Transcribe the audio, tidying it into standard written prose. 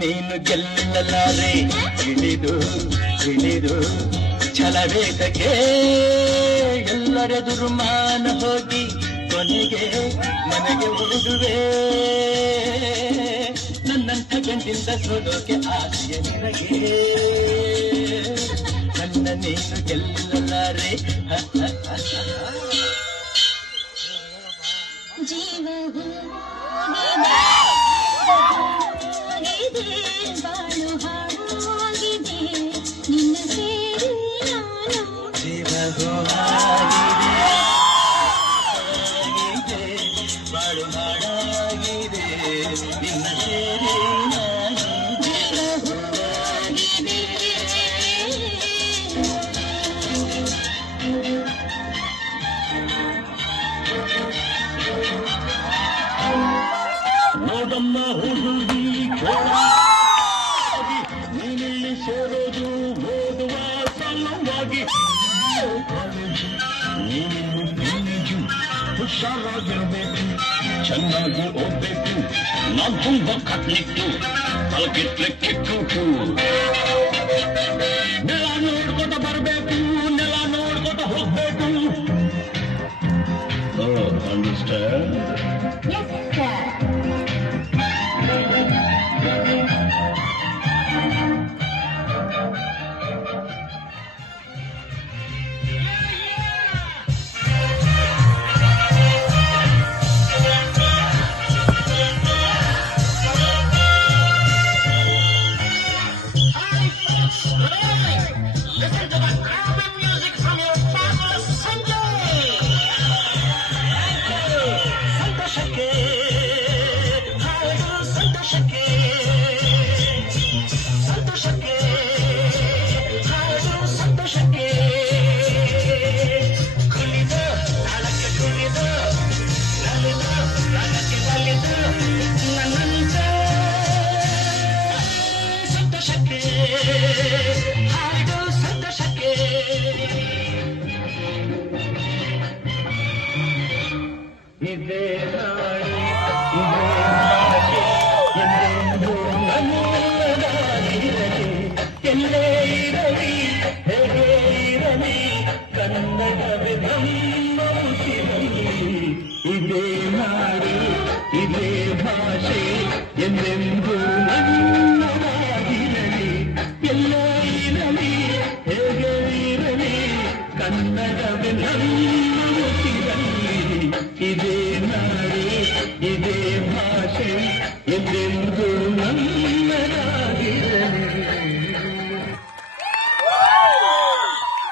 ನೀನು ಗೆಲ್ಲಲಾರೆ ತಿಳಿದು ತಿಳಿದು ಛಲವೇತಕ್ಕೆ ಎಲ್ಲರೆದುರು ಮಾನ ಹೋಗಿ ಕೊನೆಗೆ ನನಗೆ ಉಳಿದುವೆ ನನ್ನಂಥ ಗಂಡಿಂದ ಸೋಲೋಕೆ ಆಸೆಯ ನಿನಗೆ ನನ್ನ ನೀನು ಗೆಲ್ಲಲಾರೆ ಜೀವವು ಬಾಳು ಹಾಡಾಗಿದೆ ನಿನ್ನ ಸೇರಿ ನಾನು ಜೀವವು ಹಾಡಾಗಿದೆ ಬಾಳು ಹಾಡಾಗಿದೆ ನಿನ್ನ ಸೇರಿ ನಾನು ಜೀವವು ಆಗಿದೆ ನೋಡಮ್ಮ ಹುಡುಗಿ ನೀನಿಲ್ಲಿ ಸೇರೋದು ಓದುವ ಸಲುವಾಗಿ ನೀನು ಹುಷಾರಾಗಿರ್ಬೇಕು ಚೆನ್ನಾಗಿ ಓದ್ಬೇಕು ನಾನ್ ತುಂಬ ಕಟ್ನಿಟ್ಟು ತಲಕಿಟ್ರೆ ಕಿಟ್ಟು ನೆಲ ನೋಡ್ಕೊತ ಬರ್ಬೇಕು ನೆಲ ನೋಡ್ಕೊತ ಹೋಗ್ಬೇಕು ಅಂಡರ್ಸ್ಟ್ಯಾಂಡ್ ಇದೇ ನಾಡಿ ಇದೇ ಭಾಷೆ ಎಂದೆಂದೂ ನನ್ನದಾಗಿರಲಿ ಎಲ್ಲೇ ಇರಲಿ ಹೇಗೆ ಇರಲಿ ಕನ್ನಡವೇ ನಮ್ಮ ಉಸಿರಲಿ ಇದೇ ನಾಡಿ ಇದೇ ಭಾಷೆ ಎಂದೆಂದೂ ನನ್ನದಾಗಿರಲಿ ಎಲ್ಲೇ ಇರಲಿ ಹೇಗೆ ಇರಲಿ ಕನ್ನಡವೇ ನಮ್ಮ ಉಸಿರಲಿ ಇದೇ